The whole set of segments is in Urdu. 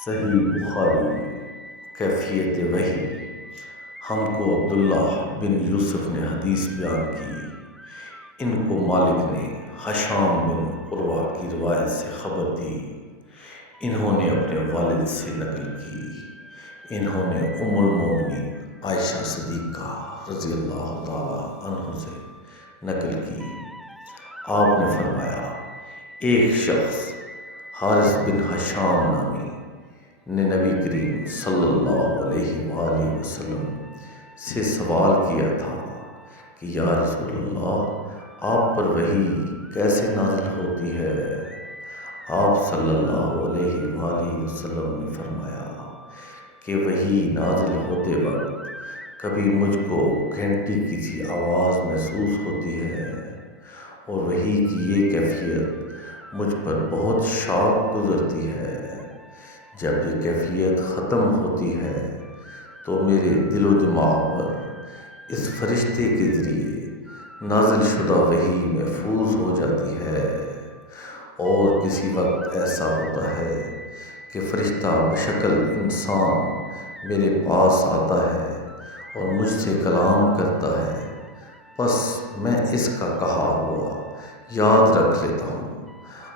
صحیح بخاری کیفیت وحی۔ ہم کو عبداللہ بن یوسف نے حدیث بیان کی، ان کو مالک نے ہشام بن عروہ کی روایت سے خبر دی، انہوں نے اپنے والد سے نقل کی، انہوں نے ام المومنین عائشہ صدیقہ رضی اللہ تعالی عنہ سے نقل کی۔ آپ نے فرمایا، ایک شخص حارث بن ہشام نامی نے نبی کریم صلی اللہ علیہ وآلہ وسلم سے سوال کیا تھا کہ یا رسول اللہ، آپ پر وحی کیسے نازل ہوتی ہے؟ آپ صلی اللہ علیہ وآلہ وسلم نے فرمایا کہ وحی نازل ہوتے وقت کبھی مجھ کو گھنٹی کی سی آواز محسوس ہوتی ہے، اور وحی کی یہ کیفیت مجھ پر بہت شاق گزرتی ہے۔ جب یہ کیفیت ختم ہوتی ہے تو میرے دل و دماغ پر اس فرشتے کے ذریعے نازل شدہ وحی محفوظ ہو جاتی ہے، اور کسی وقت ایسا ہوتا ہے کہ فرشتہ بشکل انسان میرے پاس آتا ہے اور مجھ سے کلام کرتا ہے، پس میں اس کا کہا ہوا یاد رکھ لیتا ہوں۔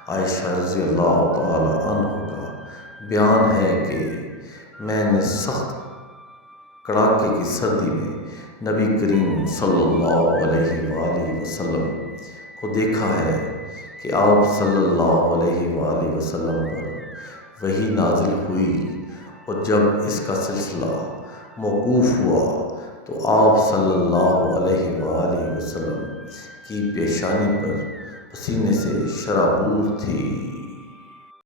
عائشہ رضی اللہ تعالی عنہ کا بیان ہے کہ میں نے سخت کڑاکے کی سردی میں نبی کریم صلی اللہ علیہ وآلہ وسلم کو دیکھا ہے کہ آپ صلی اللہ علیہ وآلہ وسلم پر وحی نازل ہوئی، اور جب اس کا سلسلہ موقوف ہوا تو آپ صلی اللہ علیہ وآلہ وسلم کی پیشانی پر پسینے سے شرابور تھی۔